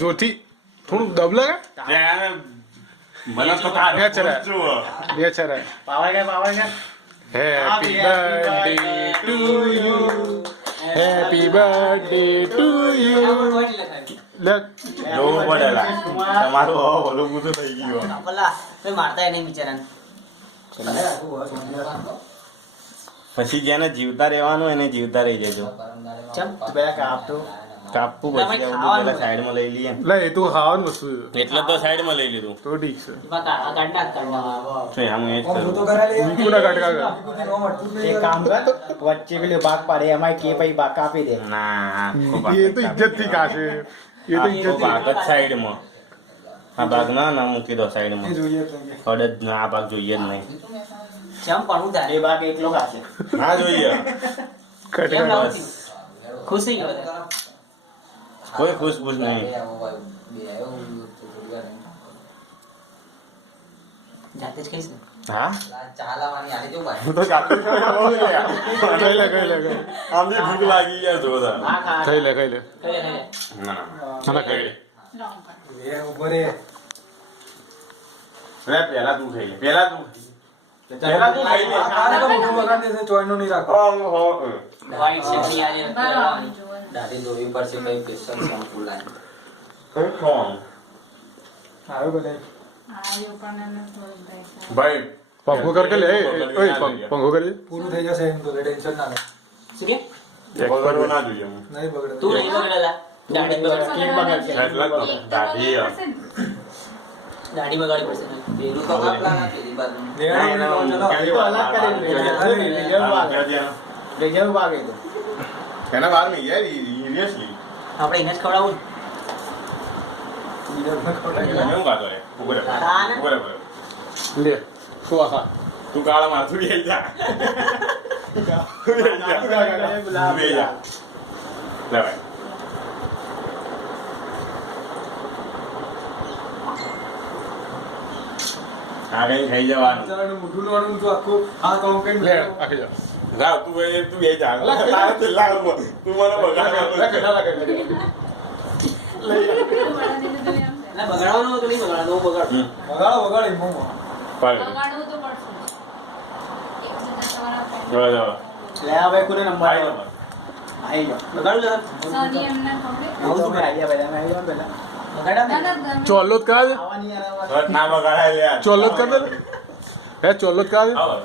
જોથી થોડું દબલા મને તો તારે nature power happy birthday to you happy birthday to you લે જોવું પડે લા. તમારું હવે ભલું બધું થઈ ગયું. પેલા તે મારતા નહીં બિચારાને. પછી જેને જીવતા રહેવાનું એને જીવતા રહી જજો. ચમ બે કાપતો કાપવું પછી આ બધું પેલા સાઈડમાં લઈ લઈએ ને. લે એ તો ખાવાનું વસ્તુ છે એટલે તો સાઈડમાં લઈ લીધું. તો ઠીક છે એમાં કાઢના કરવા તો આમ એ જ કરું. મીઠું ના કાઢ એક કામ કર વચ્ચે પેલો ભાગ પાડે એમાં કે પછી ભાગ કાપી દે. ના એ તો ઇજ્જત થી કાશે એ તો ઇજ્જત ભાગ જ સાઈડમાં. આ ભાગ ના મૂકી દો સાઈડમાં. ખડ જ ના, આ ભાગ જોઈએ જ નહીં. ચમ પણ તારે ભાગ એકલો ખાશે. ના જોઈએ. કેમ કટ લાવું થયું? ખુશ થઈ ગયો તે? કોઈ ખુશ નહીં. જાતે જ ખાઈશ ને? હા ચાલાવાની હું તો જાતે જ ખાઈ લઉં. કઈ લે આમ બી ભૂખ લાગી ગયા જોરદાર. હા ખા કઈ લે ખાઈ લે. ના ના કઈ લે લે પહેલા તું ખાઈ લે. પહેલા તું ખાઈ લે. વાઈટ શેકની આજે કરવાની. દાઢી દોરવી પડશે કઈ પેશન્ટ શેમ્પુ લાય કઈ ખાવાનું? ભાઈ પંખો કર કે લે ઓય પંખો કરી પૂરું થઈ જશે એમ તો ટેન્શન ના લે. શું કે? બગડવું ના જોઈએ. નહીં બગડે. તું નહીં બગડેલા. દાઢી બગડશે. કેક બગડશે. એટલે જ તો દાઢી દાઢી બગાડી પડશે ને. પેલું તો આપલા ના પેલી બાજુ ગજબ વાગે તો. એના વાર નહીં યાર સિરિયસલી. આપણે એને જ ખવડાવું ને. હું ગાતો રે ઉભરે ખાને. ઉભરે લે ખોવા ખા તું કાળા માથું બી આવી જા. તું બી આવી જા. લે ભાઈ આગળ થઈ જવાનું. બિચારાનું મોઢું લોવાનું તો આખું આ કામ કરી લે આખી જા રાવ તું બે જા. તું મને બગાડ. ના બગાડવાનું હોય તો નહીં બગાડવાનું. હું બગાડું. વગાડો મોમો. લે આ ભાઈ કોને નંબર આવ્યો? આવી ગયો. બગાડું જરા. આવું શું કરાય? આયા ભાઈ તમે આવી જાઓ પહેલા. બગાડા ને. ચોલ્લો જ કાઢ આવવાની યાર. ના બગાડાય યાર. ચોલ્લો જ કર દે હે ચોલ્લો જ કાઢ આવો.